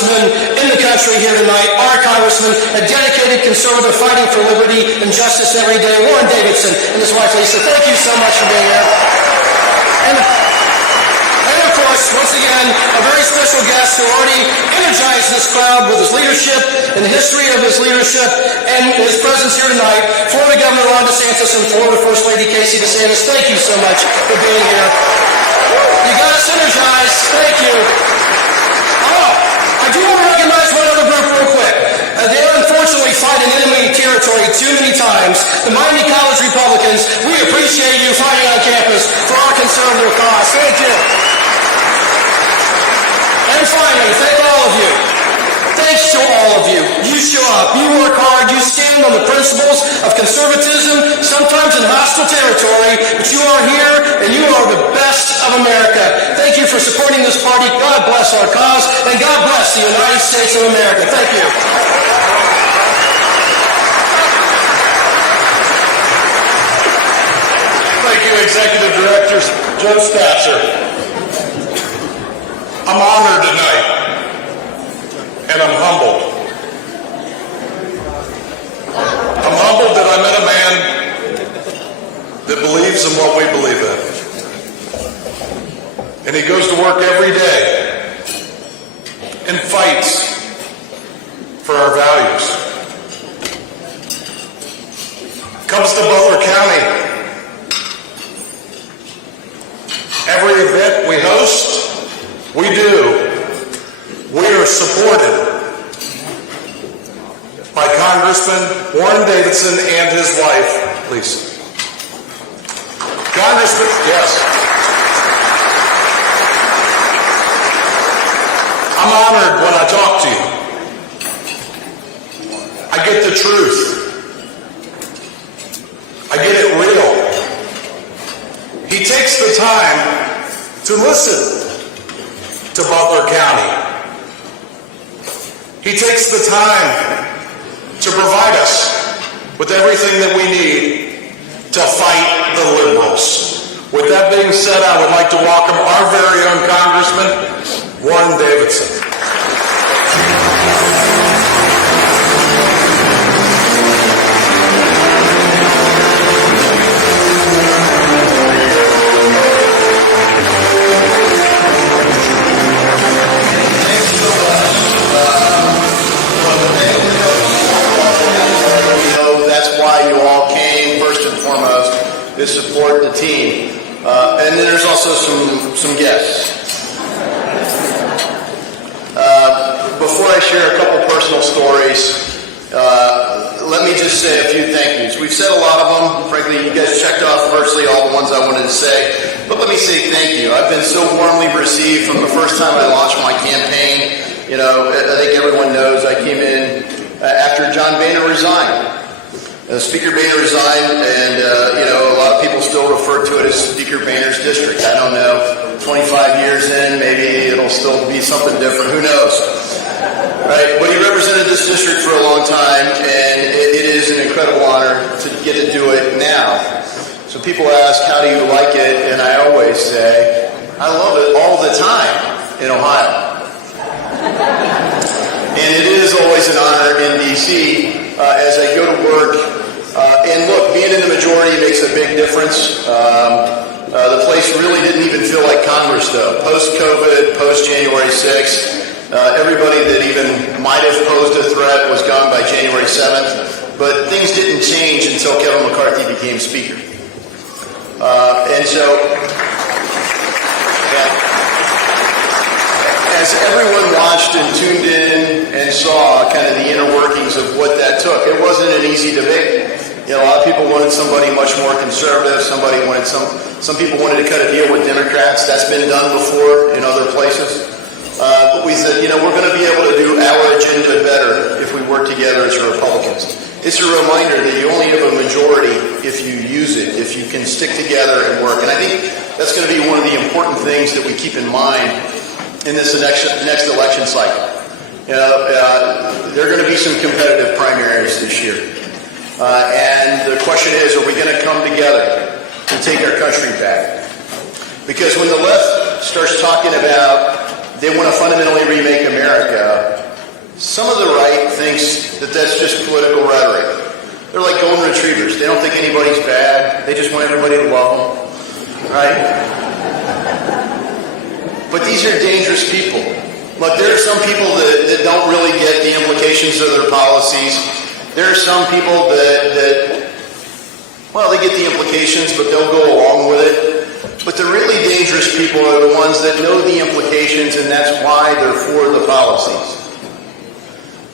congressman in the country here tonight, our congressman, a dedicated conservative fighting for liberty and justice every day, Warren Davidson, and his wife Lisa. Thank you so much for being here. And of course, once again, a very special guest who already energized this crowd with his leadership and the history of his leadership and his presence here tonight, Florida Governor Ron DeSantis and Florida First Lady Casey DeSantis. Thank you so much for being here. You got us energized. Thank you. Oh, I do want to recognize one other group real quick. They unfortunately fight in enemy territory too many times. The Miami College Republicans, we appreciate you fighting on campus for our conservative cause. Thank you. And finally, thank all of you. Thanks to all of you. You show up, you work hard, you stand on the principles of conservatism, sometimes in hostile territory, but you are here and you are the best of America. Thank you for supporting this party. God bless our cause, and God bless the United States of America. Thank you. Thank you, Executive Director Joe Statzer. I'm honored tonight, and I'm humbled. I'm humbled that I met a man that believes in what we believe in. And he goes to work every day and fights for our values. Comes to Butler County. Every event we host, we do. We are supported by Congressman Warren Davidson and his wife, Lisa. Congressman, yes. I'm honored when I talk to you. I get the truth. I get it real. He takes the time to listen to Butler County. He takes the time to provide us with everything that we need to fight the liberals. With that being said, I would like to welcome our very own Congressman, Warren Davidson. To support the team. And then there's also some guests. Before I share a couple personal stories, let me just say a few thank yous. We've said a lot of them. Frankly, you guys checked off virtually all the ones I wanted to say. But let me say thank you. I've been so warmly received from the first time I launched my campaign. You know, I think everyone knows I came in after John Boehner resigned. Speaker Boehner resigned, and a lot of people still refer to it as Speaker Boehner's district. I don't know. 25 years in, maybe it'll still be something different. Who knows? Right? But he represented this district for a long time, and it is an incredible honor to get to do it now. So people ask, how do you like it? And I always say, I love it all the time in Ohio. And it is always an honor in D.C. As I go to work. And look, being in the majority makes a big difference. The place really didn't even feel like Congress, though. Post-COVID, post-January 6th, everybody that even might have posed a threat was gone by January 7th. But things didn't change until Kevin McCarthy became Speaker. And so, as everyone watched and tuned in and saw kind of the inner workings of what that took, it wasn't an easy debate. You know, a lot of people wanted somebody much more conservative. Somebody wanted some people wanted to cut a deal with Democrats. That's been done before in other places. But we said, we're going to be able to do our agenda better if we work together as Republicans. It's a reminder that you only have a majority if you use it, if you can stick together and work. And I think that's going to be one of the important things that we keep in mind in this next election cycle. There are going to be some competitive primaries this year. And the question is, are we going to come together to take our country back? Because when the left starts talking about they want to fundamentally remake America, Some of the right thinks that that's just political rhetoric. They're like golden retrievers. They don't think anybody's bad. They just want everybody to love them, right? But these are dangerous people. Look, there are some people that don't really get the implications of their policies. There are some people that well, they get the implications, but they'll go along with it. But the really dangerous people are the ones that know the implications, and that's why they're for the policies.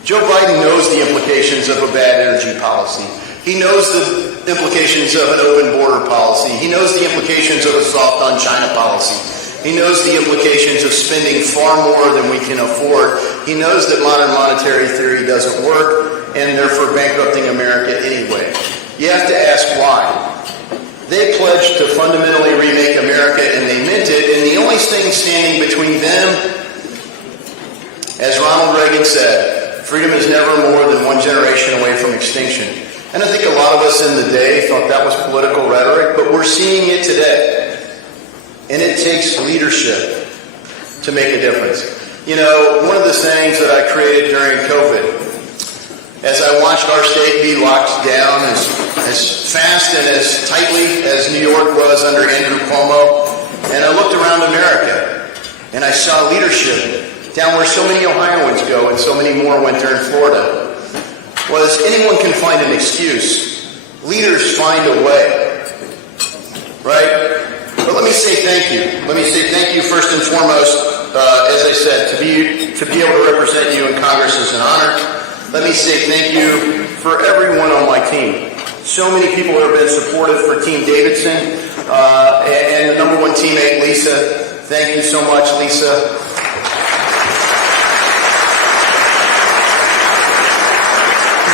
Joe Biden knows the implications of a bad energy policy. He knows the implications of an open border policy. He knows the implications of a soft on China policy. He knows the implications of spending far more than we can afford. He knows that modern monetary theory doesn't work, and therefore bankrupting America anyway. You have to ask why. They pledged to fundamentally remake America, and they meant it, and the only thing standing between them, as Ronald Reagan said, freedom is never more than one generation away from extinction. And I think a lot of us in the day thought that was political rhetoric, but we're seeing it today. And it takes leadership to make a difference. You know, one of the things that I created during COVID, as I watched our state be locked down as fast and as tightly as New York was under Andrew Cuomo, and I looked around America, and I saw leadership down where so many Ohioans go and so many more went there in Florida, was anyone can find an excuse. Leaders find a way, right? But let me say thank you. Let me say thank you first and foremost, as I said, to be able to represent you in Congress is an honor. Let me say thank you for everyone on my team. So many people have been supportive for Team Davidson, and the number one teammate, Lisa. Thank you so much, Lisa.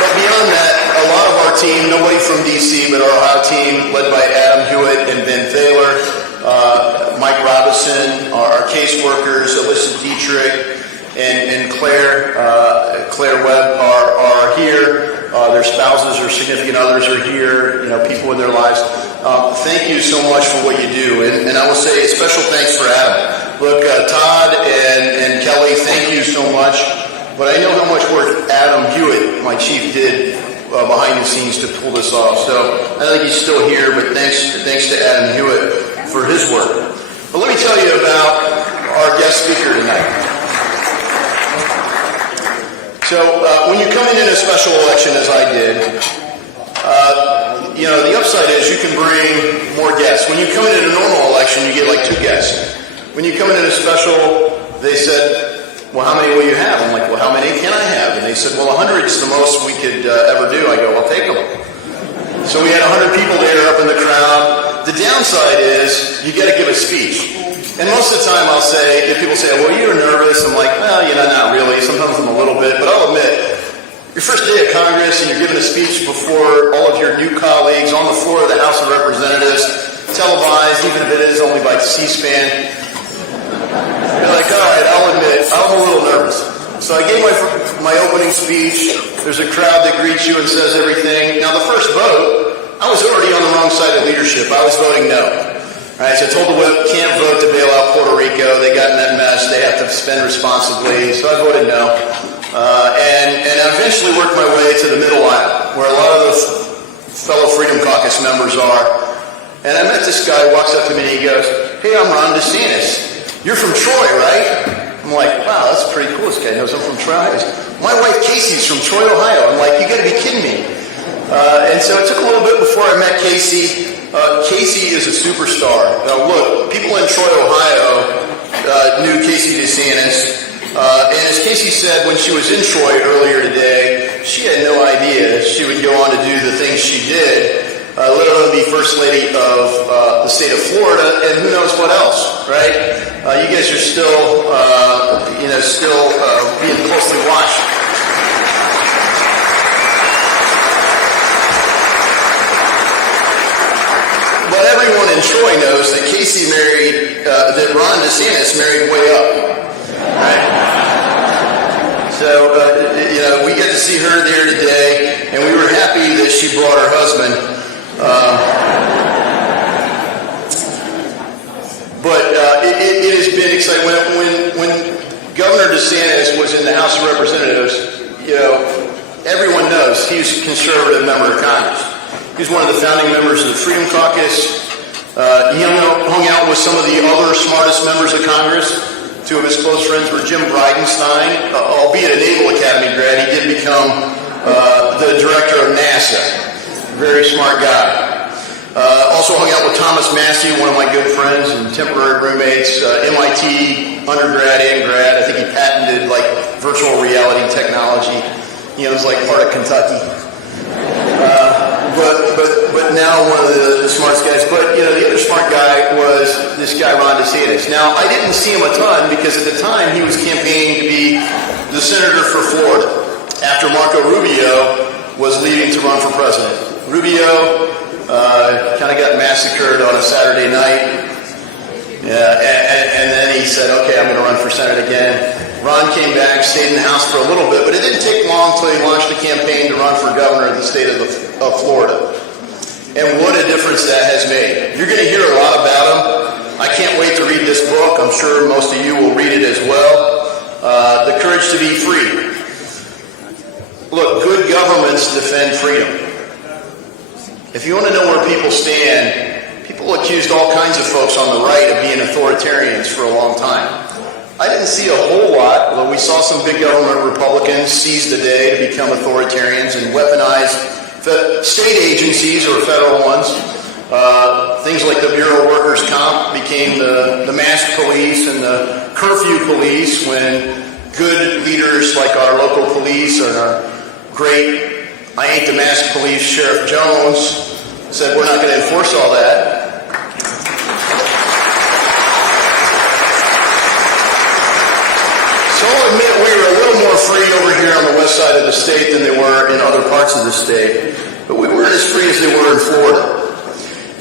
But beyond that, a lot of our team, nobody from D.C., but our Ohio team, led by Adam Hewitt and Ben Thaler, Mike Robinson, our caseworkers, Alyssa Dietrich, and Claire Webb are here. Their spouses or significant others are here, you know, people in their lives. Thank you so much for what you do. And I will say a special thanks for Adam. Look, Todd and Kelly, thank you so much. But I know how much work Adam Hewitt, my chief, did behind the scenes to pull this off. So I think he's still here, but thanks to Adam Hewitt for his work. But let me tell you about our guest speaker tonight. So when you come in a special election, as I did, you know, the upside is you can bring more guests. When you come in a normal election, you get like 2 guests. When you come in a special, they said, well, how many will you have? I'm like, well, how many can I have? And they said, well, 100 is the most we could ever do. I go, well, take them. So we had 100 people there up in the crowd. The downside is you got to give a speech. And most of the time I'll say, if people say, well, you're nervous, I'm like, well, you know, not really. Sometimes I'm a little bit, but I'll admit, your first day of Congress and you're giving a speech before all of your new colleagues on the floor of the House of Representatives, televised, even if it is only by C-SPAN, you're like, all right, I'll admit, I'm a little nervous. So I gave my opening speech. There's a crowd that greets you and says everything. Now, the first vote, I was already on the wrong side of leadership. I was voting no. All right, so I told the whip, can't vote to bail out Puerto Rico. They got in that mess. They have to spend responsibly. So I voted no. And I eventually worked my way to the middle aisle, where a lot of the fellow Freedom Caucus members are. And I met this guy, walks up to me and he goes, hey, I'm Ron DeSantis. You're from Troy, right? I'm like, wow, that's pretty cool. This guy knows I'm from Troy. My wife Casey's from Troy, Ohio. I'm like, you got to be kidding me. And so it took a little bit before I met Casey. Casey is a superstar. Now look, people in Troy, Ohio knew Casey DeSantis. And as Casey said when she was in Troy earlier today, she had no idea she would go on to do the things she did. Let alone be First Lady of the state of Florida, and who knows what else, right? You guys are still, being closely watched. But everyone in Troy knows that Casey married, that Ron DeSantis married way up, right? So, we get to see her there today, and we were happy that she brought her husband. But it has been exciting. When Governor DeSantis was in the House of Representatives, West. He was a conservative member of Congress. He was one of the founding members of the Freedom Caucus. He hung out with some of the other smartest members of Congress. Two of his close friends were Jim Bridenstine, albeit a Naval Academy grad. He did become the director of NASA. Very smart guy. Also hung out with Thomas Massey, one of my good friends and temporary roommates, MIT undergrad and grad. I think he patented like virtual reality technology. You know, it's like part of Kentucky. But now one of the smartest guys. But, you know, the other smart guy was this guy, Ron DeSantis. Now, I didn't see him a ton because at the time he was campaigning to be the senator for Florida after Marco Rubio was leaving to run for president. Rubio kind of got massacred on a Saturday night. And then he said, okay, I'm going to run for Senate again. Ron came back, stayed in the House for a little bit, but it didn't take long until he launched a campaign to run for governor of the state of Florida. And what a difference that has made. You're going to hear a lot about him. I can't wait to read this book. I'm sure most of you will read it as well. The Courage to Be Free. Look, good governments defend freedom. If you want to know where people stand, people accused all kinds of folks on the right of being authoritarians for a long time. I didn't see a whole lot, although we saw some big government Republicans seize the day to become authoritarians and weaponize state agencies or federal ones. Things like the Bureau of Workers' Comp became the mask police and the curfew police when good leaders like our local police and our great I ain't the mask police Sheriff Jones said we're not going to enforce all that. So I'll admit we were a little more free over here on the west side of the state than they were in other parts of the state, but we weren't as free as they were in Florida.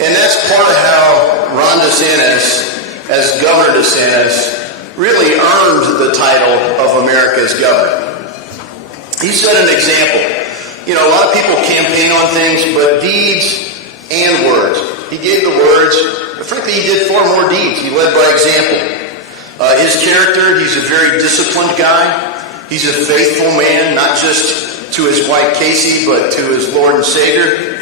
And that's part of how Ron DeSantis, as Governor DeSantis, really earned the title of America's governor. He set an example. You know, a lot of people campaign on things, but deeds and words. He gave the words, but frankly, he did far more deeds. He led by example. His character, he's a very disciplined guy. He's a faithful man, not just to his wife Casey, but to his Lord and Savior.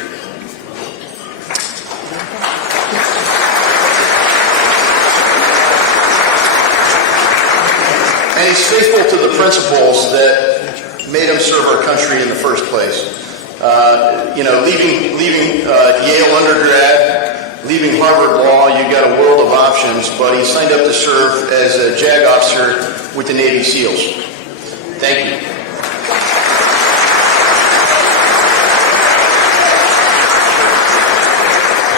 And he's faithful to the principles that made him serve our country in the first place. Leaving Yale undergrad, leaving Harvard Law, you got a world of options, but he signed up to serve as a JAG officer with the Navy SEALs. Thank you.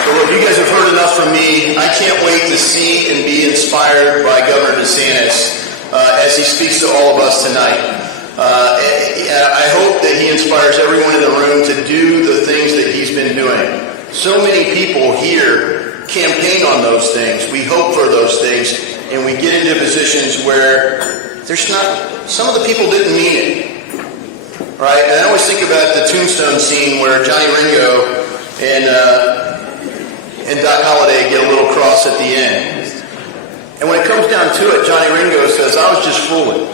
So look, you guys have heard enough from me. I can't wait to see and be inspired by Governor DeSantis as he speaks to all of us tonight. I hope that he inspires everyone in the room to do the things that he's been doing. So many people here campaign on those things. We hope for those things, and we get into positions where there's not, some of the people didn't mean it. Right? And I always think about the Tombstone scene where Johnny Ringo and Doc Holliday get a little cross at the end. And when it comes down to it, Johnny Ringo says, I was just fooling.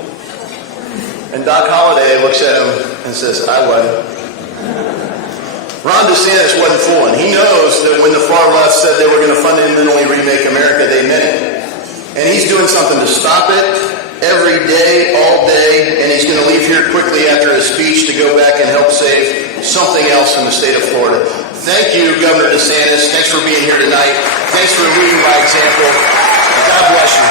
And Doc Holliday looks at him and says, I wasn't. Ron DeSantis wasn't fooling. He knows that when the far left said they were going to fundamentally remake America, they meant it. And he's doing something to stop it every day, all day, and he's going to leave here quickly after his speech to go back and help save something else in the state of Florida. Thank you, Governor DeSantis. Thanks for being here tonight. Thanks for leading by example. God bless you.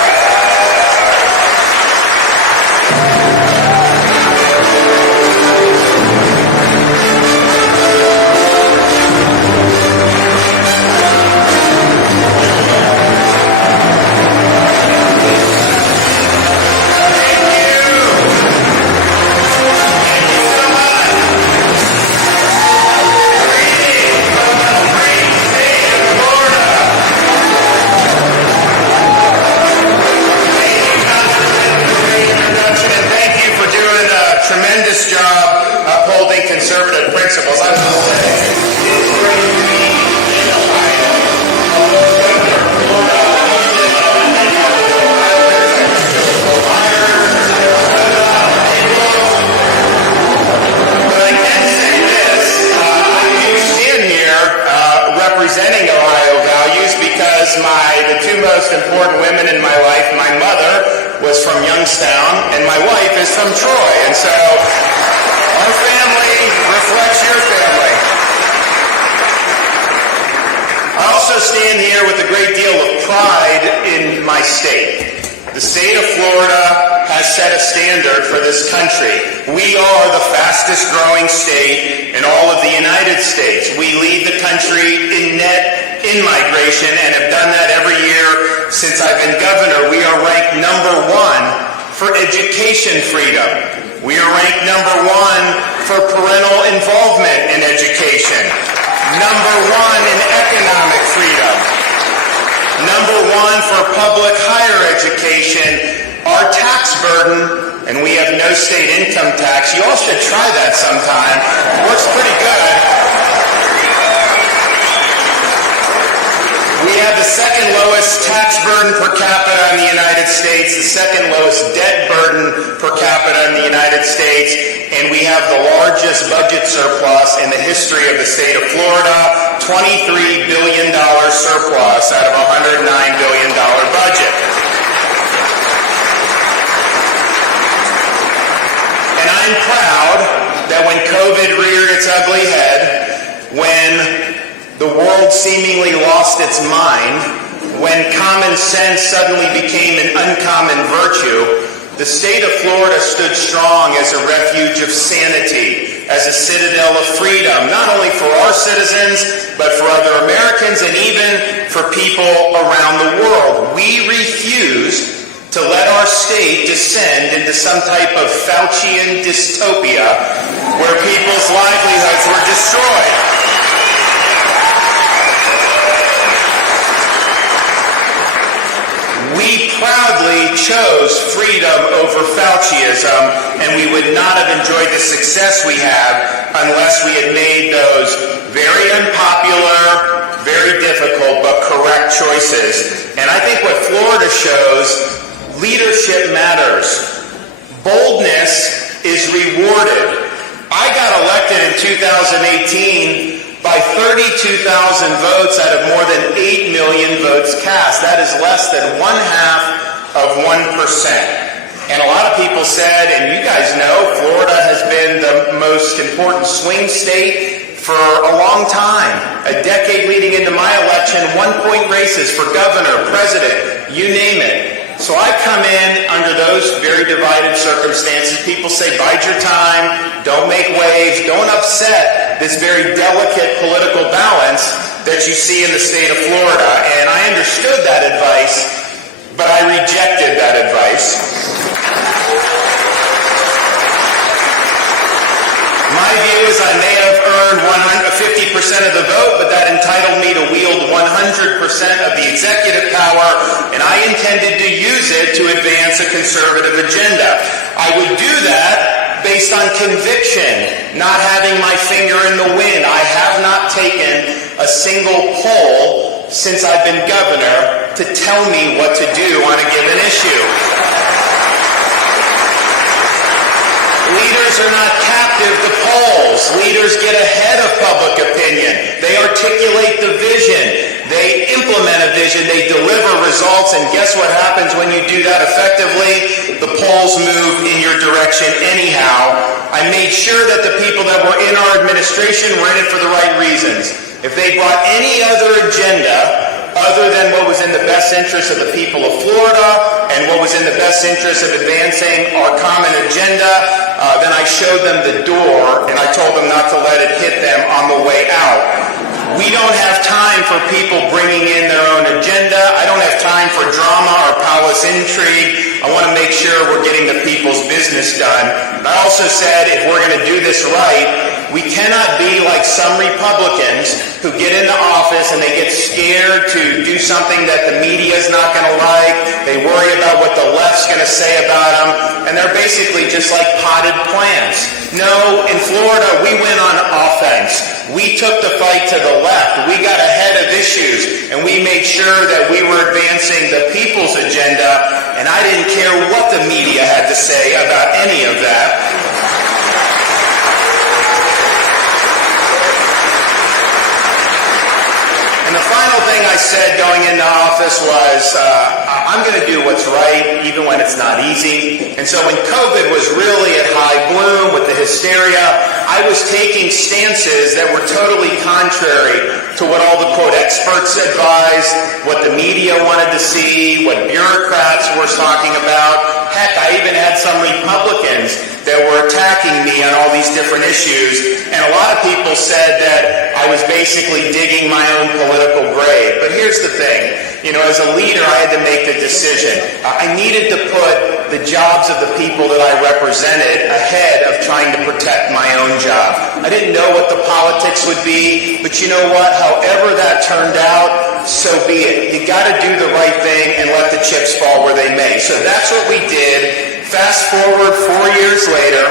Tremendous job upholding conservative principles. I will say. But I can say from Troy. And so our family reflects your family. I also stand here with a great deal of pride in my state. The state of Florida has set a standard for this country. We are the fastest growing state in all of the United States. We lead the country in net in-migration and have done that every year since I've been governor. We are ranked number 1 for education freedom. We are ranked number 1 for parental involvement in education. Number 1 in economic freedom. Number 1 for public higher education. Our tax burden, and we have no state income tax. You all should try that sometime. It works pretty good. We have the second lowest tax burden per capita in the United States, the second lowest debt burden per capita in the United States, and we have the largest budget surplus in the history of the state of Florida, $23 billion surplus out of a $109 billion budget. And I'm proud that when COVID reared its ugly head, when the world seemingly lost its mind, when common sense suddenly became an uncommon virtue, the state of Florida stood strong as a refuge of sanity, as a citadel of freedom, not only for our citizens, but for other Americans and even for people around the world. We refused to let our state descend into some type of Faucian dystopia where people's livelihoods were destroyed. We proudly chose freedom over Fauciism, and we would not have enjoyed the success we have unless we had made those very unpopular, very difficult, but correct choices. And I think what Florida shows, leadership matters. Boldness is rewarded. I got elected in 2018 by 32,000 votes out of more than 8 million votes cast. That is less than 1/2 of 1%. And a lot of people said, and you guys know, Florida has been the most important swing state for a long time. A decade leading into my election, 1-point races for governor, president, you name it. So I come in under those very divided circumstances. People say, bide your time, don't make waves, don't upset this very delicate political balance that you see in the state of Florida. And I understood that advice, but I rejected that advice. My view is I may have earned 50% of the vote, but that entitled me to wield 100% of the executive power, and I intended to use it to advance a conservative agenda. I would do that based on conviction, not having my finger in the wind. I have not taken a single poll since I've been governor to tell me what to do on a given issue. Leaders are not captive to polls. Leaders get ahead of public opinion. They articulate the vision. They implement a vision. They deliver results. And guess what happens when you do that effectively? The polls move in your direction anyhow. I made sure that the people that were in our administration were in it for the right reasons. If they brought any other agenda other than what was in the best interest of the people of Florida and what was in the best interest of advancing our common agenda, then I showed them the door and I told them not to let it hit them on the way out. We don't have time for people bringing in their own agenda. I don't have time for drama or palace intrigue. I want to make sure we're getting the people's business done. And I also said if we're going to do this right, we cannot be like some Republicans who get into office and they get scared to do something that the media is not going to like. They worry about what the left's going to say about them, and they're basically just like potted plants. No, in Florida, we went on offense. We took the fight to the left. We got ahead of issues, and we made sure that we were advancing the people's agenda, and I didn't care what the media had to say about any of that. And the final thing I said going into office was, I'm going to do what's right, even when it's not easy. And so when COVID was really at high bloom with the hysteria, I was taking stances that were totally contrary to what all the, quote, experts advised, what the media wanted to see, what bureaucrats were talking about. Heck, I even had some Republicans that were attacking me on all these different issues, and a lot of people said that I was basically digging my own political grave. But here's the thing, as a leader, I had to make the decision. I needed to put the jobs of the people that I represented ahead of trying to protect my own job. I didn't know what the politics would be, but you know what? However that turned out, so be it. You got to do the right thing and let the chips fall where they may. So that's what we did. Fast forward 4 years later,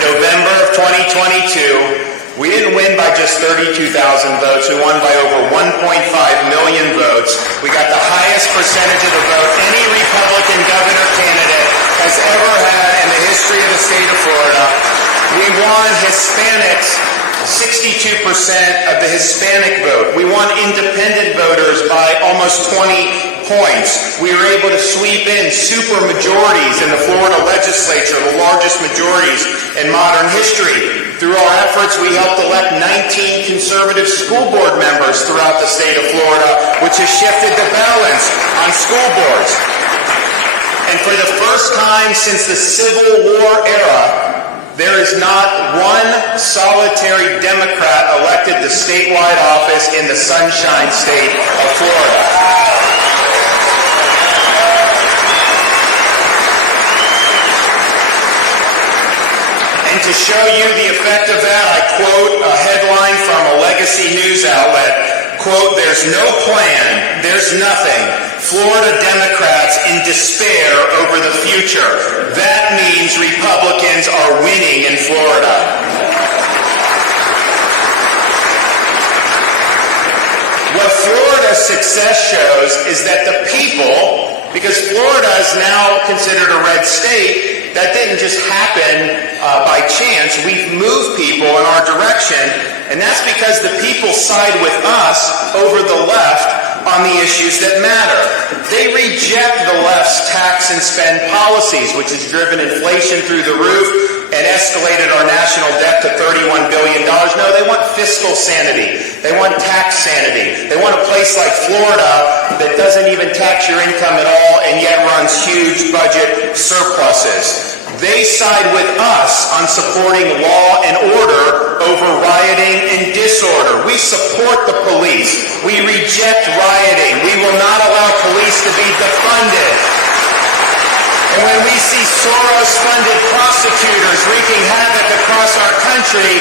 November of 2022, we didn't win by just 32,000 votes. We won by over 1.5 million votes. We got the highest percentage of the vote any Republican governor candidate has ever had in the history of the state of Florida. We won Hispanics 62% of the Hispanic vote. We won independent voters by almost 20 points. We were able to sweep in super majorities in the Florida legislature, the largest majorities in modern history. Through our efforts, we helped elect 19 conservative school board members throughout the state of Florida, which has shifted the balance on school boards. And for the first time since the Civil War era, there is not one solitary Democrat elected to statewide office in the Sunshine State of Florida. And to show you the effect of that, I quote a headline from a legacy news outlet. Quote, "There's no plan, there's nothing. Florida Democrats in despair over the future. That means Republicans are winning in Florida." What Florida's success shows is that the people, because Florida is now considered a red state, that didn't just happen by chance. We've moved people in our direction, and that's because the people side with us over the left on the issues that matter. They reject the left's tax and spend policies, which has driven inflation through the roof and escalated our national debt to $31 billion. No, they want fiscal sanity. They want tax sanity. They want a place like Florida that doesn't even tax your income at all and yet runs huge budget surpluses. They side with us on supporting law and order over rioting and disorder. We support the police. We reject rioting. We will not allow police to be defunded. And when we see Soros-funded prosecutors wreaking havoc across our country,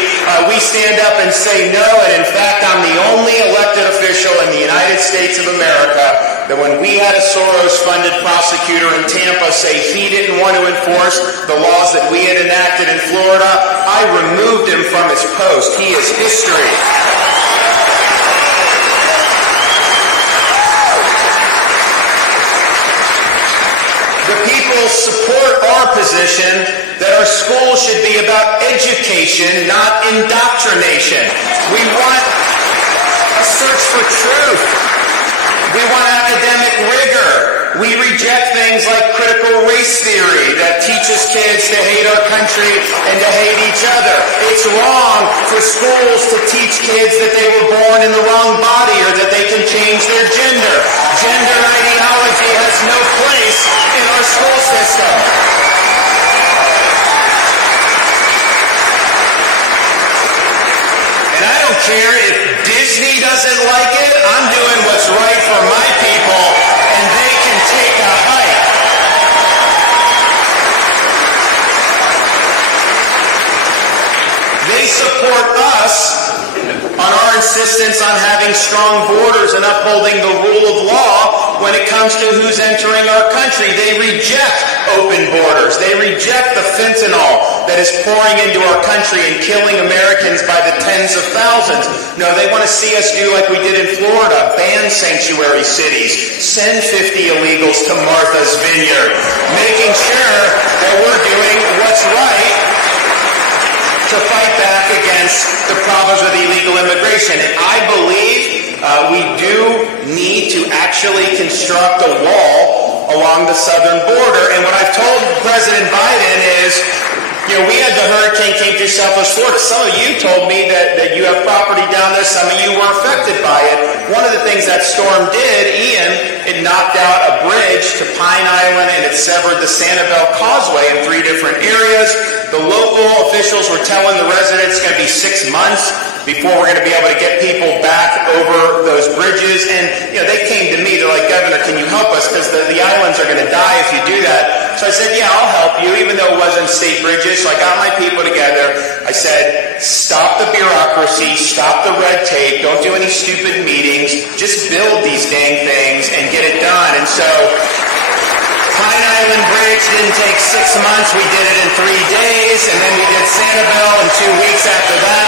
we stand up and say no. And in fact, I'm the only elected official in the United States of America that when we had a Soros-funded prosecutor in Tampa say he didn't want to enforce the laws that we had enacted in Florida, I removed him from his post. He is history. The people support our position that our schools should be about education, not indoctrination. We want a search for truth. We want academic rigor. We reject things like critical race theory that teaches kids to hate our country and to hate each other. It's wrong for schools to teach kids that they were born in the wrong body or that they can change their gender. Gender ideology has no place in our school system. And I don't care if Disney doesn't like it. I'm doing what's right for my people, and they can take a hike. They support us on our insistence on having strong borders and upholding the rule of law when it comes to who's entering our country. They reject open borders. They reject the fentanyl that is pouring into our country and killing Americans by the tens of thousands. No, they want to see us do like we did in Florida, ban sanctuary cities, send 50 illegals to Martha's Vineyard, making sure that we're doing what's right to fight back against the problems with illegal immigration. And I believe we do need to actually construct a wall along the southern border. And what I've told President Biden is, we had the hurricane came through Southwest Florida. Some of you told me that you have property down there. Some of you were affected by it. One of the things that storm did, Ian, it knocked out a bridge to Pine Island and it severed the Sanibel Causeway in 3 different areas. The local officials were telling the residents it's going to be 6 months before we're going to be able to get people back over those bridges. And, they came to me. They're like, Governor, can you help us? Because the islands are going to die if you do that. So I said, yeah, I'll help you, even though it wasn't state bridges. So I got my people together. I said, stop the bureaucracy, stop the red tape, don't do any stupid meetings, just build these dang things and get it done. And so Pine Island Bridge didn't take 6 months. We did it in 3 days, and then we did Sanibel in 2 weeks after that.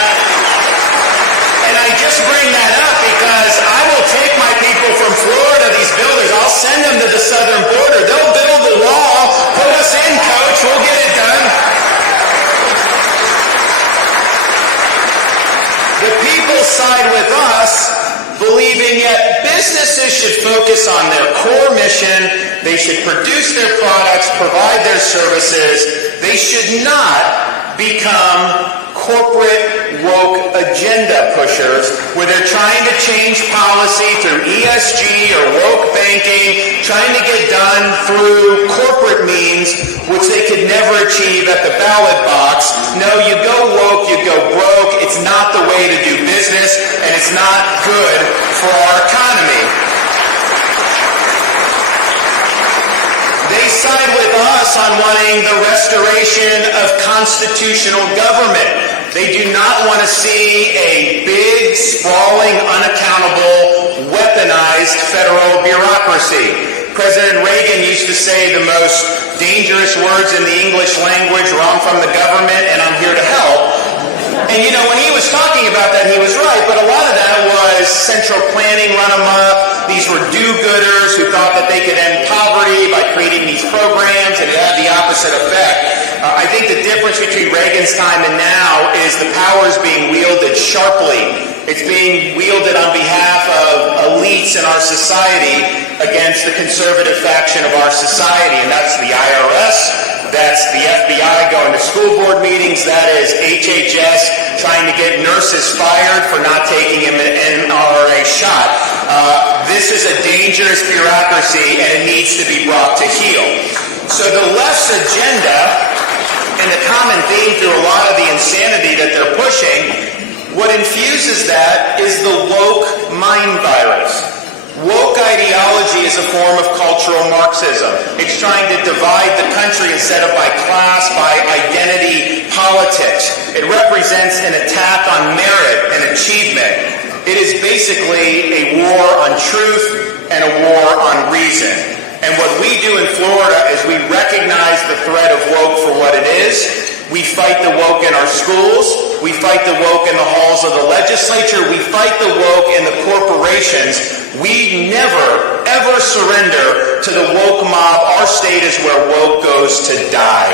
And I just bring that up because I will take my people from Florida, these builders, I'll send them to the southern border. They'll build the wall, put us in, coach, we'll get it done. The people side with us, believing yet businesses should focus on their core mission. They should produce their products, provide their services. They should not become corporate woke agenda pushers where they're trying to change policy through ESG or woke banking, trying to get done through corporate means, which they could never achieve at the ballot box. No, you go woke, you go broke. It's not the way to do business, and it's not good for our economy. They side with us on wanting the restoration of constitutional government. They do not want to see a big, sprawling, unaccountable, weaponized federal bureaucracy. President Reagan used to say the most dangerous words in the English language, wrong from the government, and I'm here to help. And when he was talking about that, he was right, but a lot of that was central planning run amok. These were do-gooders who thought that they could end poverty by creating these programs, and it had the opposite effect. I think the difference between Reagan's time and now is the power is being wielded sharply. It's being wielded on behalf of elites in our society against the conservative faction of our society, and that's the IRS, that's the FBI going to school board meetings, that is HHS trying to get nurses fired for not taking an NRA shot. This is a dangerous bureaucracy, and it needs to be brought to heel. So the left's agenda, and the common theme through a lot of the insanity that they're pushing, what infuses that is the woke mind virus. Woke ideology is a form of cultural Marxism. It's trying to divide the country instead of by class, by identity politics. It represents an attack on merit and achievement. It is basically a war on truth and a war on reason. And what we do in Florida is we recognize the threat of woke for what it is. We fight the woke in our schools. We fight the woke in the halls of the legislature. We fight the woke in the corporations. We never, ever surrender to the woke mob. Our state is where woke goes to die.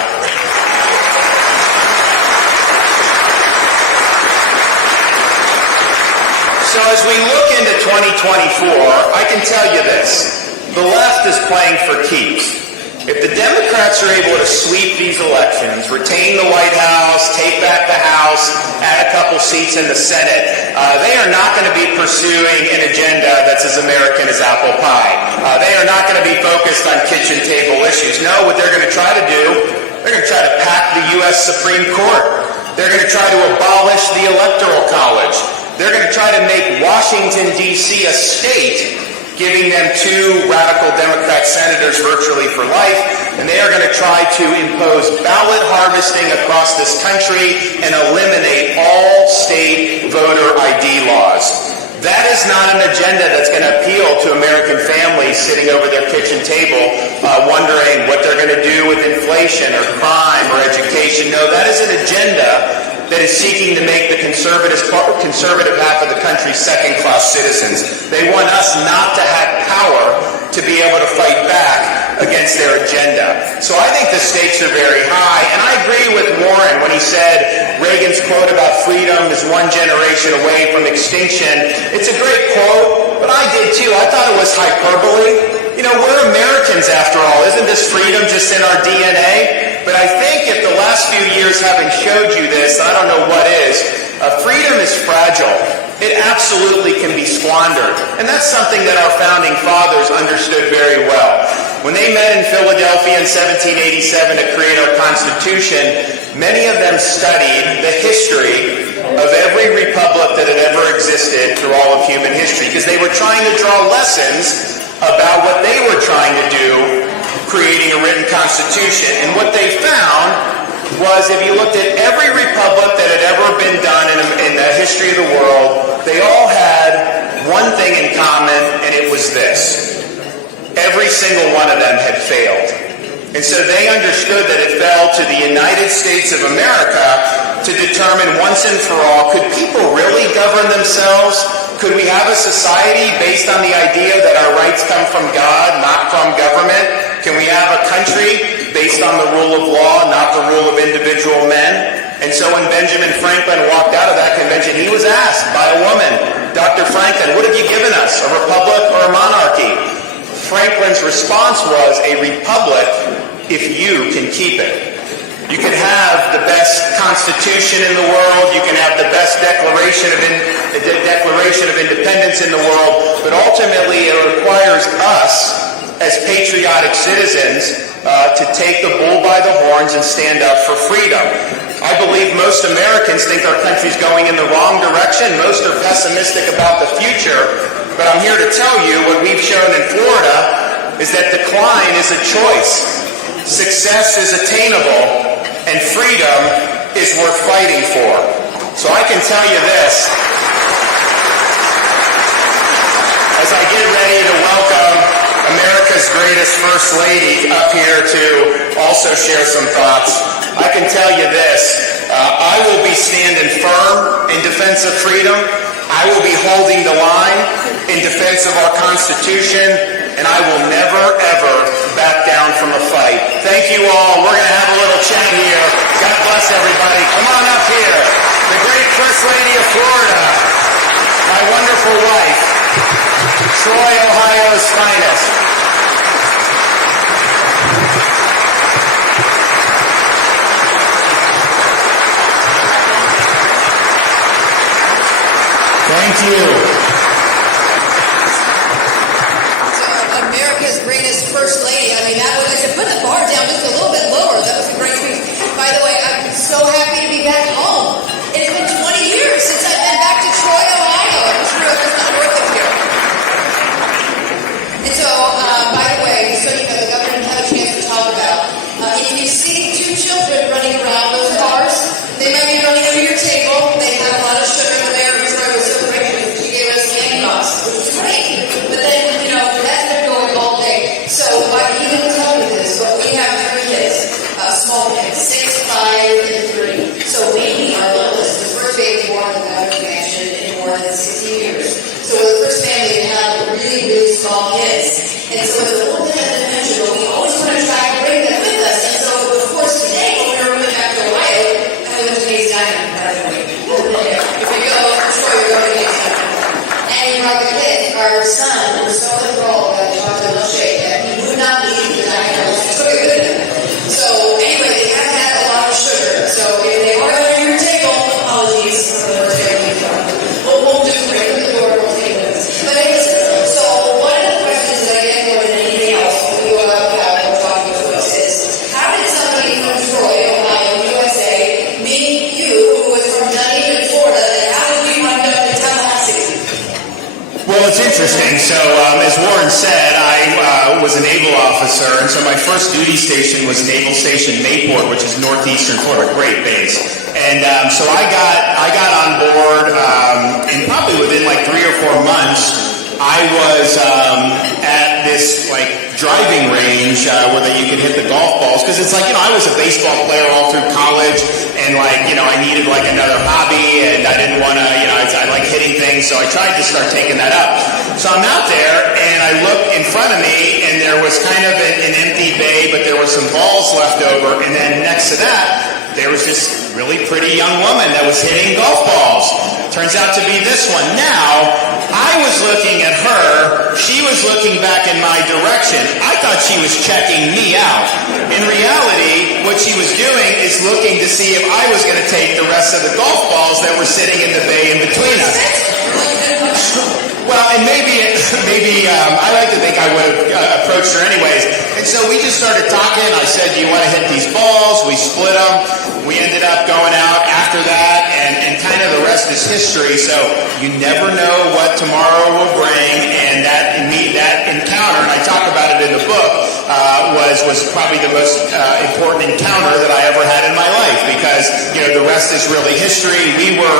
So as we look into 2024, I can tell you this. The left is playing for keeps. If the Democrats are able to sweep these elections, retain the White House, take back the House, add a couple seats in the Senate, they are not going to be pursuing an agenda that's as American as apple pie. They are not going to be focused on kitchen table issues. No, what they're going to try to do, they're going to try to pack the U.S. Supreme Court. They're going to try to abolish the Electoral College. They're going to try to make Washington, D.C. a state, giving them 2 radical Democrat senators virtually for life, and they are going to try to impose ballot harvesting across this country and eliminate all state voter ID laws. That is not an agenda that's going to appeal to American families sitting over their kitchen table wondering what they're going to do with inflation or crime or education. No, that is an agenda that is seeking to make the conservative half of the country second-class citizens. They want us not to have power to be able to fight back against their agenda. So I think the stakes are very high, and I agree with Warren when he said Reagan's quote about freedom is one generation away from extinction. It's a great quote, but I did too. I thought it was hyperbole. You know, we're Americans after all. Isn't this freedom just in our DNA? But I think if the last few years haven't showed you this, I don't know what is, freedom is fragile. It absolutely can be squandered. And that's something that our founding fathers understood very well. When they met in Philadelphia in 1787 to create our Constitution, many of them studied the history of every republic that had ever existed through all of human history, because they were trying to draw lessons about what they were trying to do, creating a written constitution. And what they found was, if you looked at every republic that had ever been done in the history of the world, they all had one thing in common, and it was this. Every single one of them had failed. And so they understood that it fell to the United States of America to determine once and for all, could people really govern themselves? Could we have a society based on the idea that our rights come from God, not from government? Can we have a country based on the rule of law, not the rule of individual men? And so when Benjamin Franklin walked out of that convention, he was asked by a woman, Dr. Franklin, what have you given us, a republic or a monarchy? Franklin's response was, a republic if you can keep it. You can have the best constitution in the world, you can have the best Declaration of Independence in the world, but ultimately it requires us as patriotic citizens to take the bull by the horns and stand up for freedom. I believe most Americans think our country's going in the wrong direction. Most are pessimistic about the future, but I'm here to tell you what we've shown in Florida is that decline is a choice. Success is attainable, and freedom is worth fighting for. So I can tell you this, as I get ready to welcome America's greatest First Lady up here to also share some thoughts, I can tell you this, I will be standing firm in defense of freedom. I will be holding the line in defense of our Constitution, and I will never, ever back down from a fight. Thank you all. We're going to have a little chat here. God bless everybody. Come on up here. The great First Lady of Florida, my wonderful wife, Troy, Ohio's finest. Thank you. America's greatest First Lady. I mean, that was, I said, put the bar down just a little bit lower. That was a great speech. By the way, I'm so happy to be back home. It's been 20 years since I've been back to Troy, Ohio. I'm sure it was not north of here. And so, by the way, so you know, the governor didn't have a chance to talk about. If you see two children running around those cars, they might be running under your table. They have a lot of sugar in there. Troy was so great. She gave us candy box, which was great. But then, you know, that's been going all day. So he didn't tell me this, but we have 3 kids, small kids, 6, 5, and 3. So Amy, our littlest, the first baby born in the Governor's Mansion in more than 60 years. So we're the first family to have really, really small kids. And so it's a little bit of an adventure, but we always want to try to bring them with us. And so, of course, today, when we were moving back to Ohio, and we went to Dave's Diner, by the way. If you go to Troy, you go to Dave's Diner. And you brought the kids. Our son was so enthralled by the chocolate milkshake that he would not leave the diner unless he took it with him. So anyway, they have had a lot of sugar. So if they are under your table, apologies for the family. We'll just bring them to the door. We'll take them. But anyways, so one of the questions that I get more than anything else when we go out and talking to folks is, how did somebody from Troy, Ohio, USA, meet you, who was from Dunedin, Florida, and how did you wind up in Tallahassee? Well, it's interesting. So, as Warren said, I was a naval officer, and so my first duty station was Naval Station Mayport, which is northeastern Florida, great base. And so I got on board, and probably within like 3 or 4 months, I was at this like driving range where you could hit the golf balls, because it's like, you know, I was a baseball player all through college, and and I needed another hobby, and I didn't want to, I like hitting things, so I tried to start taking that up. So I'm out there, and I look in front of me, and there was kind of an empty bay, but there were some balls left over, and then next to that, there was this really pretty young woman that was hitting golf balls. Turns out to be this one. Now, I was looking at her, she was looking back in my direction. I thought she was checking me out. In reality, what she was doing is looking to see if I was going to take the rest of the golf balls that were sitting in the bay in between us. Well, and maybe I like to think I would have approached her anyways. And so we just started talking. I said, do you want to hit these balls? We split them. We ended up going out after that, and kind of the rest is history. So you never know what tomorrow will bring. And that encounter, and I talk about it in the book, was probably the most important encounter that I ever had in my life, because the rest is really history. We were.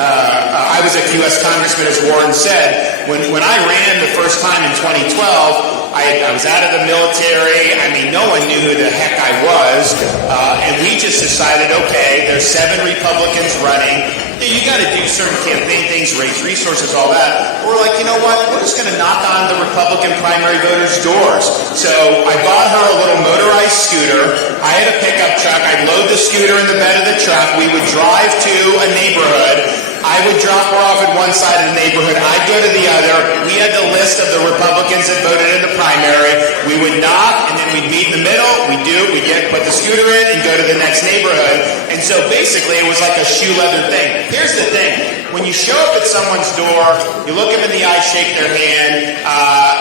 I was a U.S. congressman, as Warren said. When I ran the first time in 2012, I was out of the military. I mean, no one knew who the heck I was. And we just decided, okay, there's 7 Republicans running. You got to do certain campaign things, raise resources, all that. We're like, you know what? We're just going to knock on the Republican primary voters' doors. So I bought her a little motorized scooter. I had a pickup truck. I'd load the scooter in the bed of the truck. We would drive to a neighborhood. I would drop her off at one side of the neighborhood. I'd go to the other. We had the list of the Republicans that voted in the primary. We would knock, and then we'd meet in the middle. We'd put the scooter in and go to the next neighborhood. And so basically it was like a shoe leather thing. Here's the thing. When you show up at someone's door, you look them in the eye, shake their hand,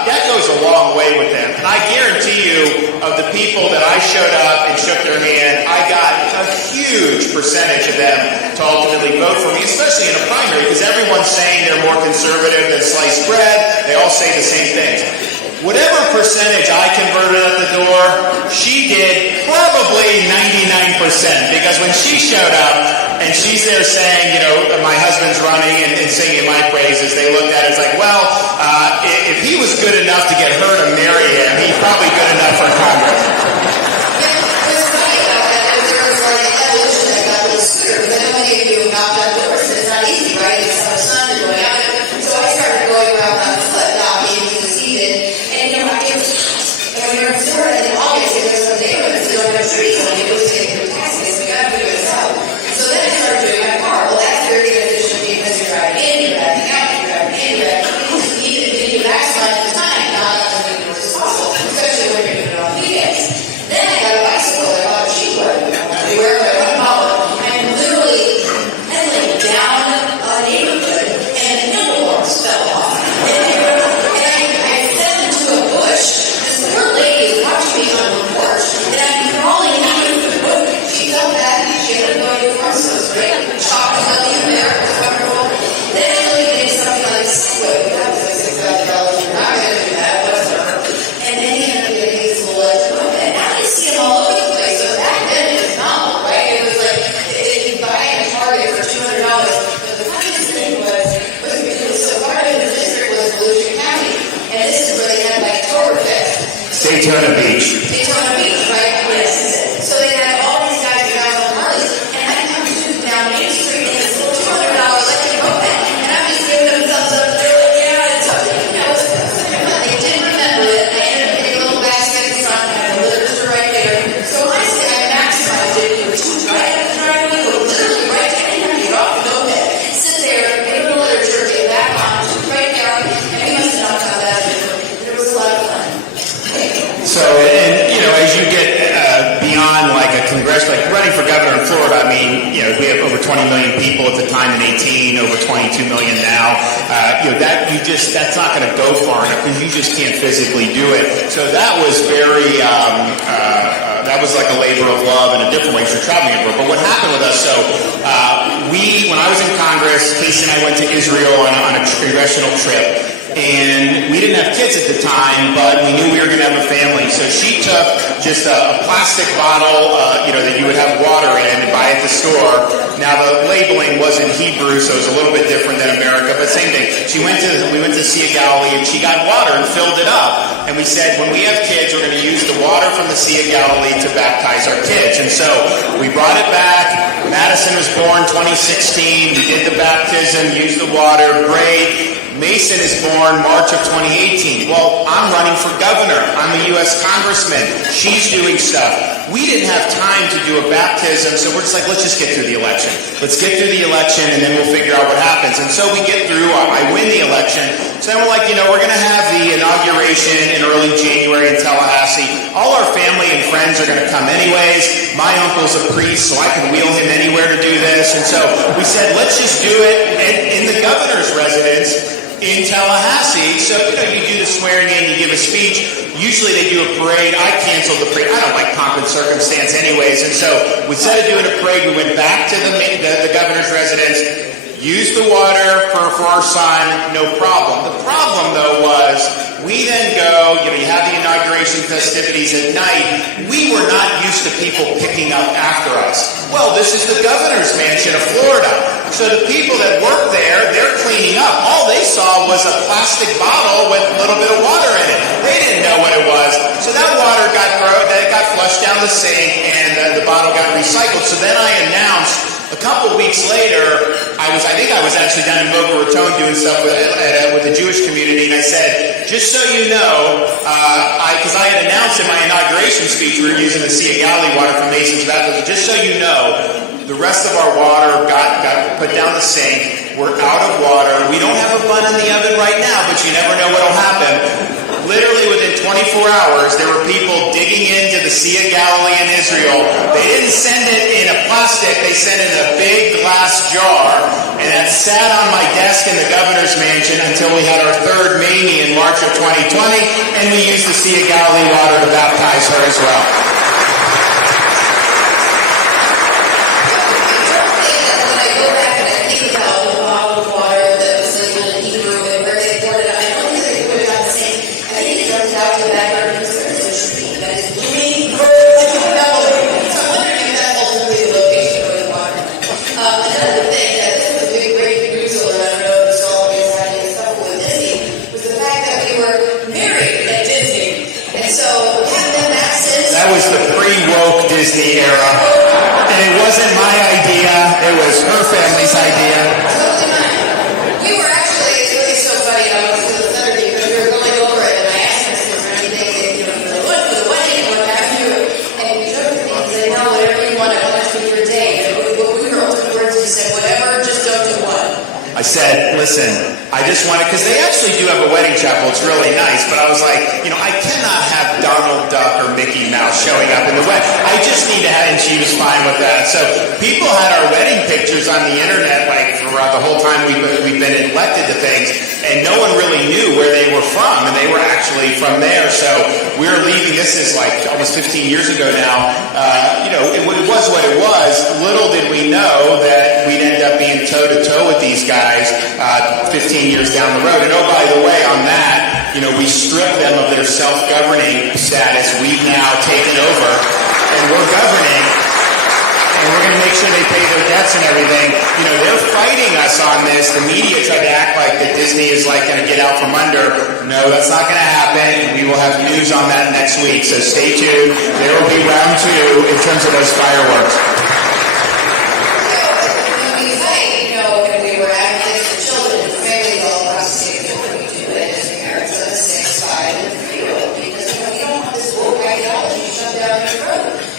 that goes a long way with them. And I guarantee you, of the people that I showed up and shook their hand, I got a huge percentage of them to ultimately vote for me, especially in a primary, because everyone's saying they're more conservative than sliced bread. They all say the same things. Whatever percentage I converted at the door, she did probably 99%, because when she showed up and she's there saying, my husband's running and singing my praises, they looked at it as like, well, if he was good enough to get her to marry him, he's probably good enough for Congress. What's funny about that is there was an evolution that got with the scooter, because I know many of you have knocked on doors, and it's not easy, right? You just have a son, you're going out. So I started going around on foot, knocking, and seated, and it was hot. And when you're in Florida, and obviously there's some neighborhoods that don't have trees, and you go to take your taxis, so you got to figure this out. So then I started doing my car. Well, that's very inefficient, because you're driving in, you're driving out, you're driving in, you're driving out. You maximize the time, not as much as possible, especially when you're doing it on weekends. Then I got a bicycle, I bought a cheap one, where I went home, I'm literally pedaling down a neighborhood, and the handlebars fell off. And I fell into a bush. This poor lady is watching me on the porch, and I'm crawling out of the bush. She fell back, and she ended up going to the farm, so it was great. Chopped money in there, it was wonderful. Then I looked at something like Segway. That was like $6,000. You're not going to do that, whatever. And then he ended up getting this little electric moped. Now I see them all over the place. So back then it was novel, right? It was like, if you buy a Target for $200, but the funniest thing was so part of the district was Volusia County, and this is where they had like Oktoberfest. Daytona Beach. Daytona Beach, right? Yes. So they had all these guys who got on Harleys, and I come down Main Street in this little $200 electric moped, and I'm just giving them thumbs up. They're like, yeah, it's okay. They didn't remember it. I ended up getting a little basket in front, and the litters are right there. So I say I maximized it. You were right at the driveway, go literally right there, and get off the moped, sit there, get a little literature, get back on, right down, and we must have knocked out that. It was a lot of fun. So, and as you get beyond like a congressional, like running for governor in Florida, I mean, we have over 20 million people at the time in 18, over 22 million now. That's not going to go far enough, because you just can't physically do it. So that was very, that was like a labor of love in a different way for traveling abroad. But what happened with us? So when I was in Congress, Casey and I went to Israel on a congressional trip. And we didn't have kids at the time, but we knew we were going to have a family. So she took just a plastic bottle, that you would have water in and buy at the store. Now the labeling was in Hebrew, so it was a little bit different than America, but same thing. We went to Sea of Galilee, and she got water and filled it up. And we said, when we have kids, we're going to use the water from the Sea of Galilee to baptize our kids. And so we brought it back. Madison was born 2016. We did the baptism, used the water, great. Mason is born March of 2018. Well, I'm running for governor. I'm a U.S. congressman. She's doing stuff. We didn't have time to do a baptism, so we're just like, let's just get through the election. Let's get through the election, and then we'll figure out what happens. And so we get through. I win the election. So then we're like, we're going to have the inauguration in early January in Tallahassee. All our family and friends are going to come anyways. My uncle's a priest, so I can wheel him anywhere to do this. And so we said, let's just do it in the governor's residence in Tallahassee. So, you do the swearing in, you give a speech. Usually they do a parade. I canceled the parade. I don't like pomp and circumstance anyways. And so instead of doing a parade, we went back to the governor's residence, used the water for our son, no problem. The problem, though, was we then go, you have the inauguration festivities at night. We were not used to people picking up after us. Well, this is the governor's mansion of Florida. So the people that work there, they're cleaning up. All they saw was a plastic bottle with a little bit of water in it. They didn't know what it was. So that water got flushed down the sink, and the bottle got recycled. So then I announced, a couple weeks later, I think I was actually down in Boca Raton doing stuff with the Jewish community, and I said, just so you know, because I had announced in my inauguration speech we were using the Sea of Galilee water from Mason's baptism. Just so you know, the rest of our water got put down the sink. We're out of water. We don't have a bun in the oven right now, but you never know what will happen. Literally within 24 hours, there were people digging into the Sea of Galilee in Israel. They didn't send it in a plastic. They sent it in a big glass jar, and that sat on my desk in the governor's mansion until we had our third Mamie in March of 2020, and we used the Sea of Galilee water to baptize her as well. Disney era. And it wasn't my idea, it was her family's idea. We were actually, it's really so funny, I was with the other because we were going over it, and I asked him, is there anything that, for the wedding, what have you? And he joked with me, he said, no, whatever you want, I want it to be your day. And we were open words, he said, whatever, just don't do what? I said, listen, I just want it, because they actually do have a wedding chapel, it's really nice, but I was like, I cannot have Donald Duck or Mickey Mouse showing up in the wedding. I just need to have, and she was fine with that. So people had our wedding pictures on the internet, like throughout the whole time we've been elected to things, and no one really knew where they were from, and they were actually from there. So we were leaving, this is like almost 15 years ago now, it was what it was. Little did we know that we'd end up being toe-to-toe with these guys 15 years down the road. And oh, by the way, on that, we stripped them of their self-governing status. We've now taken over, and we're governing, and we're going to make sure they pay their debts and everything. They're fighting us on this. The media tried to act like that Disney is like going to get out from under. No, that's not going to happen, and we will have news on that next week. So stay tuned. There will be round 2 in terms of those fireworks.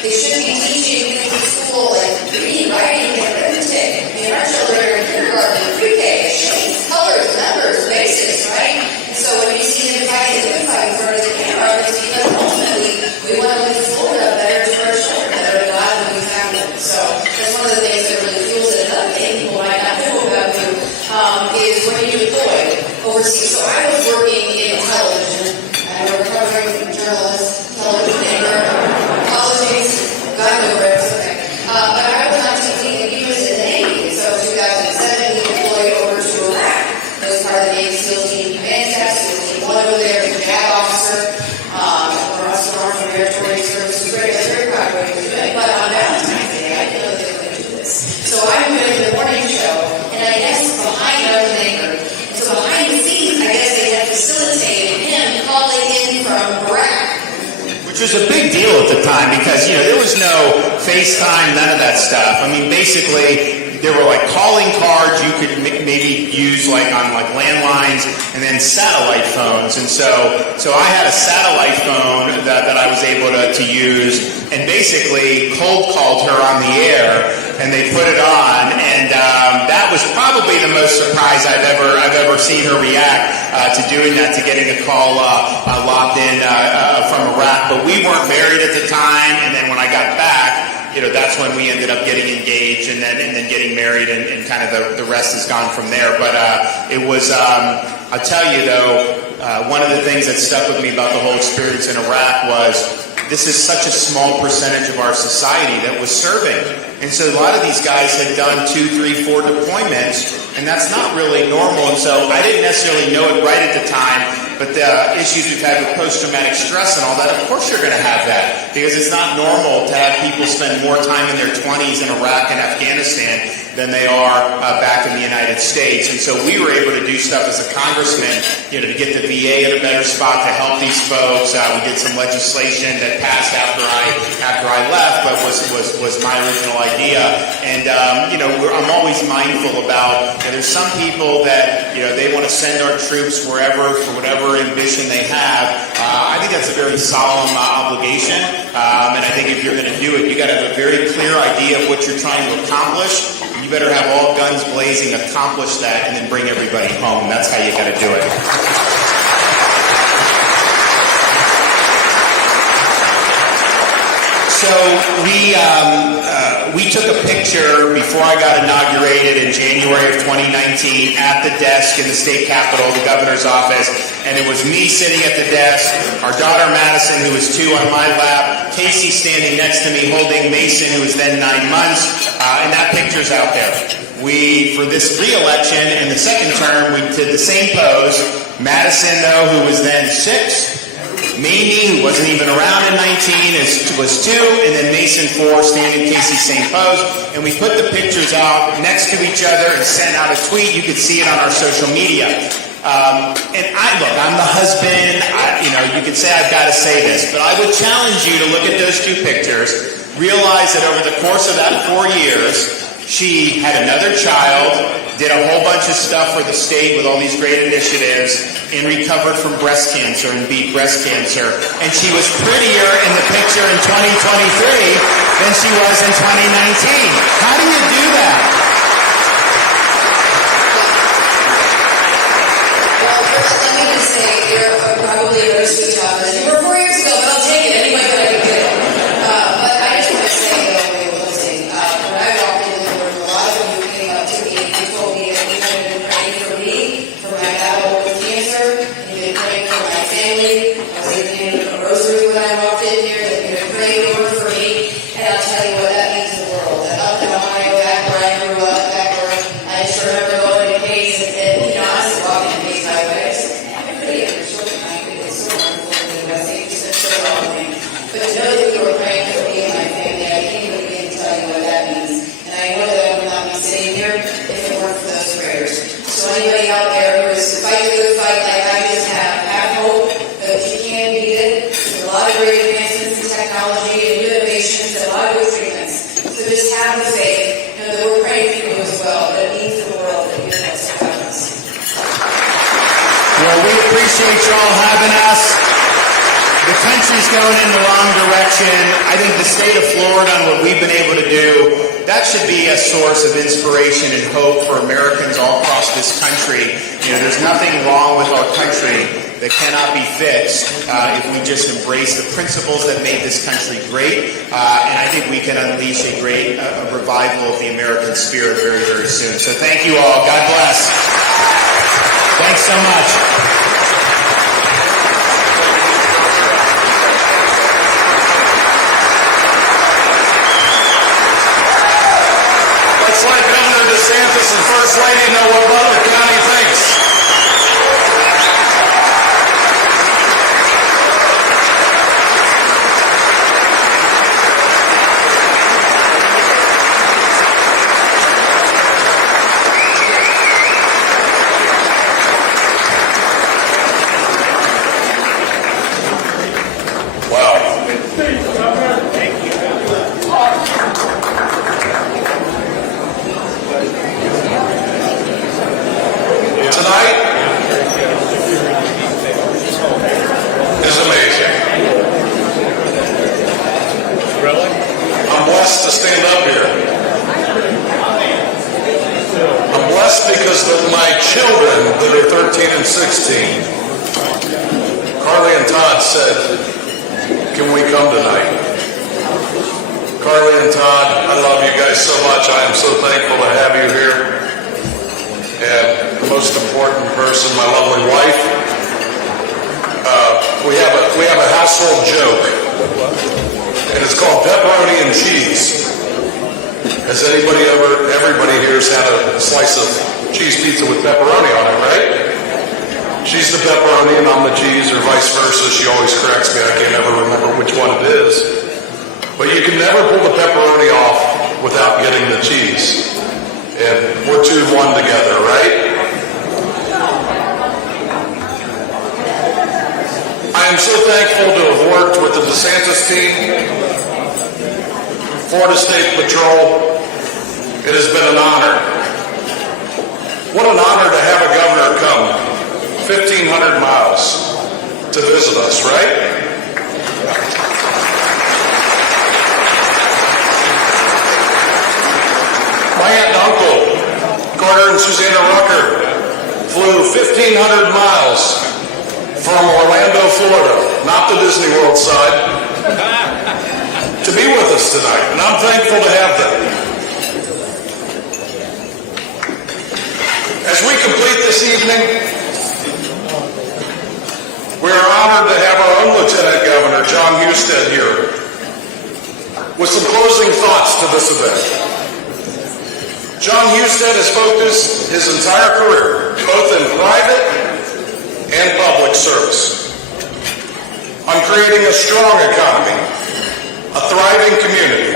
They should be teaching in school, like reading, writing, and arithmetic. Our children are in kindergarten and pre-K. Shapes, colors, numbers, basics, right? And so when you see them fighting the good fight in front of the camera, it's because ultimately we want to make school better to our children that are glad when we found them. So that's one of the things that really fuels it. Another thing people might not know about you is when you deploy overseas. So I was working in television. I'm a recovering journalist, television anchor. Got over it, okay. But I was on TV, and he was in the Navy. So in 2007, he deployed over to Iraq. He was part of the Navy SEAL Team Command Staff, SEAL Team 1 over there, he was a JAG officer, for us, for Armed Territory Services. Very proud of what he was doing. But on Valentine's Day, I didn't know they were going to do this. So I'm doing the morning show, and I guess behind I was an anchor. So behind the scenes, I guess they had facilitated him calling in from Iraq. Which which was a big deal at the time because, there was no FaceTime, none of that stuff. I mean, basically, there were like calling cards you could maybe use like on like landlines and then satellite phones. And so I had a satellite phone that I was able to use and basically cold called her on the air and they put it on. And that was probably the most surprised I've ever seen her react to doing that, to getting a call locked in from Iraq. But we weren't married at the time. And then when I got back, that's when we ended up getting engaged and then getting married, and kind of the rest has gone from there. But it was, I'll tell you though, one of the things that stuck with me about the whole experience in Iraq was this is such a small percentage of our society that was serving. And so a lot of these guys had done 2, 3, 4 deployments, and that's not really normal. And so I didn't necessarily know it right at the time, but the issues we've had with post-traumatic stress and all that, of course you're going to have that, because it's not normal to have people spend more time in their 20s in Iraq and Afghanistan than they are back in the United States. And so we were able to do stuff as a congressman, to get the VA in a better spot to help these folks. We did some legislation that passed after I left, but was my original idea. And I'm always mindful about there's some people that they want to send our troops wherever for whatever ambition they have. I think that's a very solemn obligation, and I think if you're going to do it, you got to have a very clear idea of what you're trying to accomplish. You better have all guns blazing, accomplish that, and then bring everybody home. That's how you got to do it. So we took a picture before I got inaugurated in January of 2019 at the desk in the state capitol, the governor's office, and it was me sitting at the desk, our daughter Madison, who was 2, on my lap, Casey standing next to me holding Mason, who was then 9 months, and that picture's out there. For this re-election in the second term, we did the same pose. Madison, though, who was then 6, Mamie, who wasn't even around in 19, was 2, and then Mason 4, standing Casey, same pose. And we put the pictures out next to each other and sent out a tweet. You could see it on our social media. And I'm the husband. You could say I've got to say this, but I would challenge you to look at those 2 pictures, realize that over the course of that 4 years, she had another child, did a whole bunch of stuff for the state with all these great initiatives, and recovered from breast cancer and beat breast cancer. And she was prettier in the picture in 2023 than she was in 2019. How do you do that? Well, first, let me just say, you're probably a very sweet child. You were 4 years ago, but I'll take it anyway that I can get it. But I just want to say, when I walked in the room, a lot of you came up to me and told me that you had been praying for me, for my battle with cancer, and you've been praying for my family. I was even handing a rosary when I walked in here, that you've been praying over for me, and I'll tell you what that means to the world. That up in Ohio, back where I grew up, back where I just remember going to Case, and I still walk in Case, by the way. I'm pretty understood. I think it's so wonderful to me. I think it's such a long thing. But to know that you were praying for me and my family, I can't even begin to tell you what that means. And I know that I would not be sitting here if it weren't for those prayers. So anybody out there who is to fight the good fight like I just have hope that you can beat it. There's a lot of great advancements in technology and new innovations and a lot of good treatments. So just have the faith, that we're praying for you as well. That it means to the world that you have some guidance. Well, we appreciate y'all having us. The country's going in the wrong direction. I think the state of Florida and what we've been able to do, that should be a source of inspiration and hope for Americans all across this country. There's nothing wrong with our country that cannot be fixed if we just embrace the principles that made this country great. And I think we can unleash a great revival of the American spirit very, very soon. So thank you all. God bless. Thanks so much. Let's let Governor DeSantis and First Lady know what Butler County thinks. Wow. children that are 13 and 16, Carly and Todd said, "Can we come tonight?" Carly and Todd, I love you guys so much. I am so thankful to have you here. And the most important person, my lovely wife. We have a household joke, and it's called pepperoni and cheese. Has everybody here's had a slice of cheese pizza with pepperoni on it, right? She's the pepperoni and I'm the cheese, or vice versa. She always corrects me. I can't ever remember which one it is. But you can never pull the pepperoni off without getting the cheese. And we're 2-1 together, right? I am so thankful to have worked with the DeSantis team, Florida State Patrol. It has been an honor. What an honor to have a governor come 1,500 miles to visit us, right? My aunt and uncle, Carter and Susanna Rucker, flew 1,500 miles from Orlando, Florida, not the Disney World side, to be with us tonight, and I'm thankful to have them. As we complete this evening, we are honored to have our own Lieutenant Governor, John Husted, here with some closing thoughts to this event. John Husted has focused his entire career, both in private and public service, on creating a strong economy, a thriving community.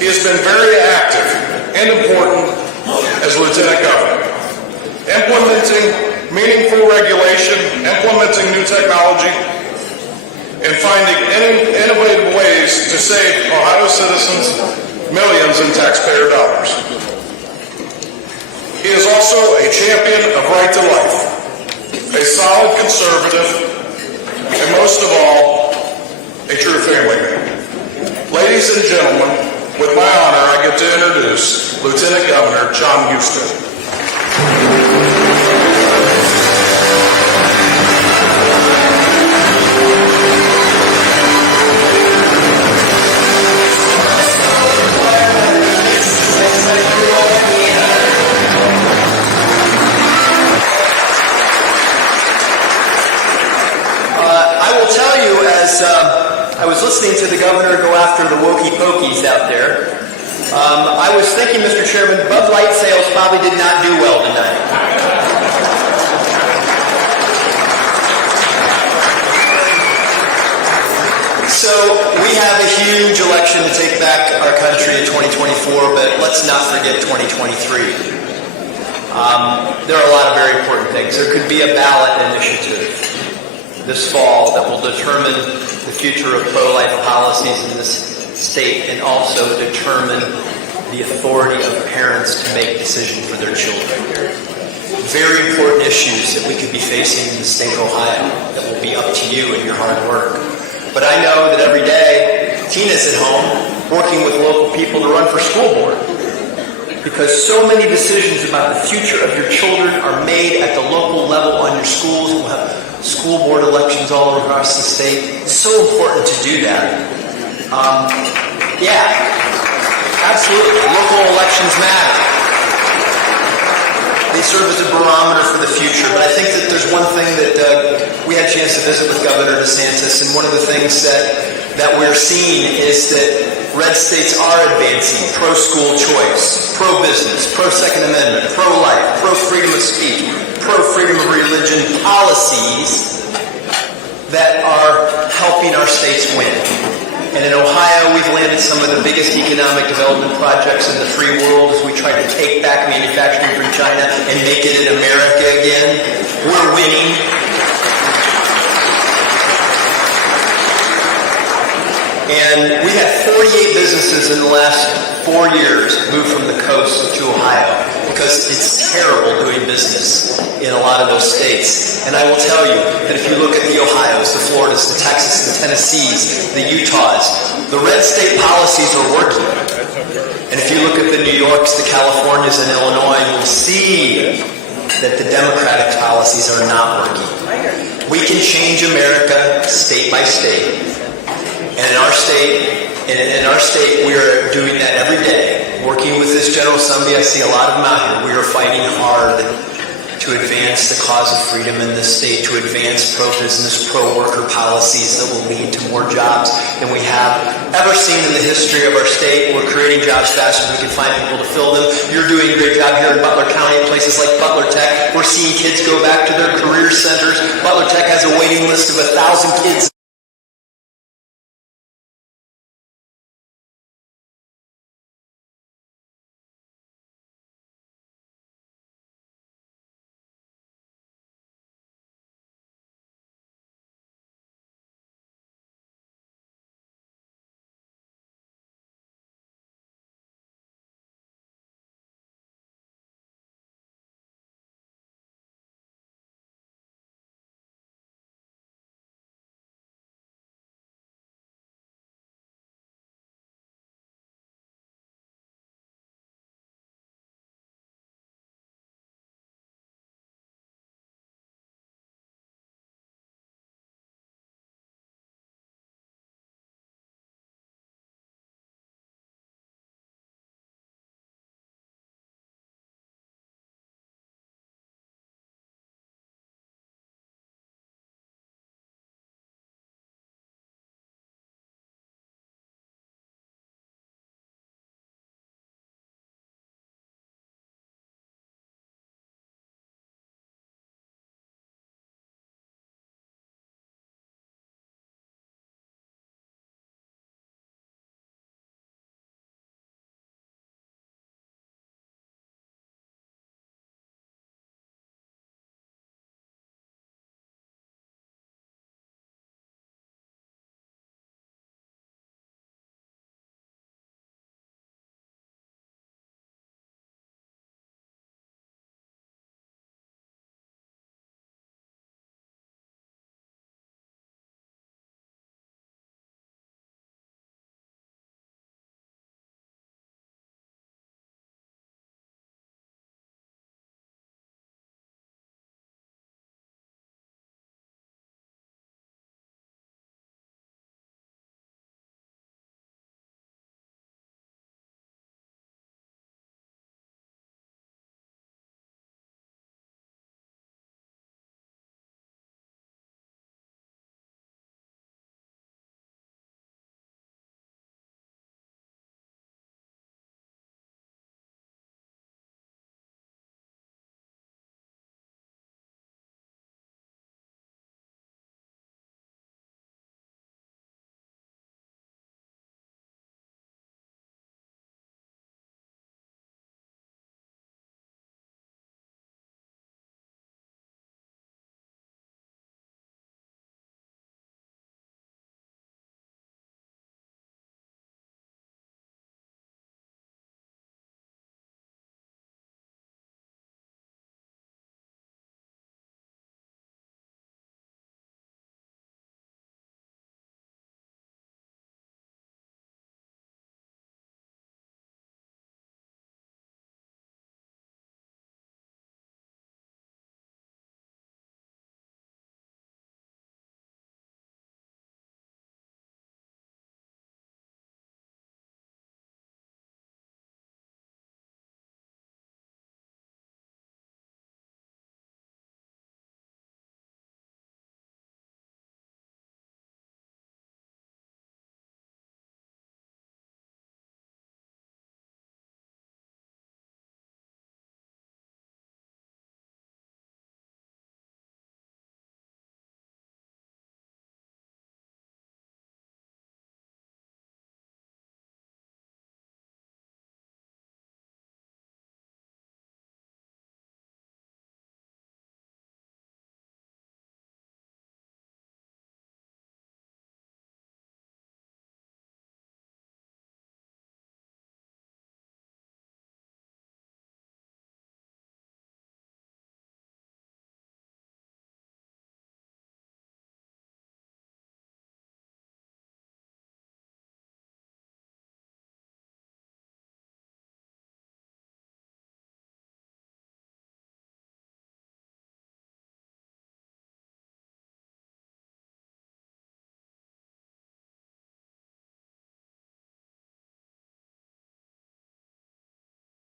He has been very active and important as Lieutenant Governor, implementing meaningful regulation, implementing new technology, and finding innovative ways to save Ohio citizens millions in taxpayer dollars. He is also a champion of right to life, a solid conservative, and most of all, a true family man. Ladies and gentlemen, with my honor, I get to introduce Lieutenant Governor John Husted. I was listening to the governor go after the wokey pokies out there. I was thinking, Mr. Chairman, Bud Light sales probably did not do well tonight. So we have a huge election to take back our country in 2024, but let's not forget 2023. There are a lot of very important things. There could be a ballot initiative this fall that will determine the future of pro-life policies in this state and also determine the authority of parents to make decisions for their children. Very important issues that we could be facing in the state of Ohio that will be up to you and your hard work. But I know that every day Tina's at home working with local people to run for school board, because so many decisions about the future of your children are made at the local level on your schools. We'll have school board elections all across the state. It's so important to do that. Yeah, absolutely. Local elections matter. They serve as a barometer for the future. But I think that there's one thing that we had a chance to visit with Governor DeSantis, and one of the things that we're seeing is that red states are advancing pro-school choice, pro-business, pro-Second Amendment, pro-life, pro-freedom of speech, pro-freedom of religion policies that are helping our states win. And in Ohio, we've landed some of the biggest economic development projects in the free world as we try to take back manufacturing from China and make it in America again. We're winning. And we had 48 businesses in the last 4 years move from the coast to Ohio, because it's terrible doing business in a lot of those states. And I will tell you that if you look at the Ohios, the Floridas, the Texas, the Tennessees, the Utahs, the red state policies are working. And if you look at the New Yorks, the Californias, and Illinois, you'll see that the Democratic policies are not working. We can change America state by state. And in our state, we are doing that every day. Working with this General Assembly, I see a lot of them out here. We are fighting hard to advance the cause of freedom in this state, to advance pro-business, pro-worker policies that will lead to more jobs than we have ever seen in the history of our state. We're creating jobs faster than we can find people to fill them. You're doing a great job here in Butler County at places like Butler Tech. We're seeing kids go back to their career centers. Butler Tech has a waiting list of 1,000 kids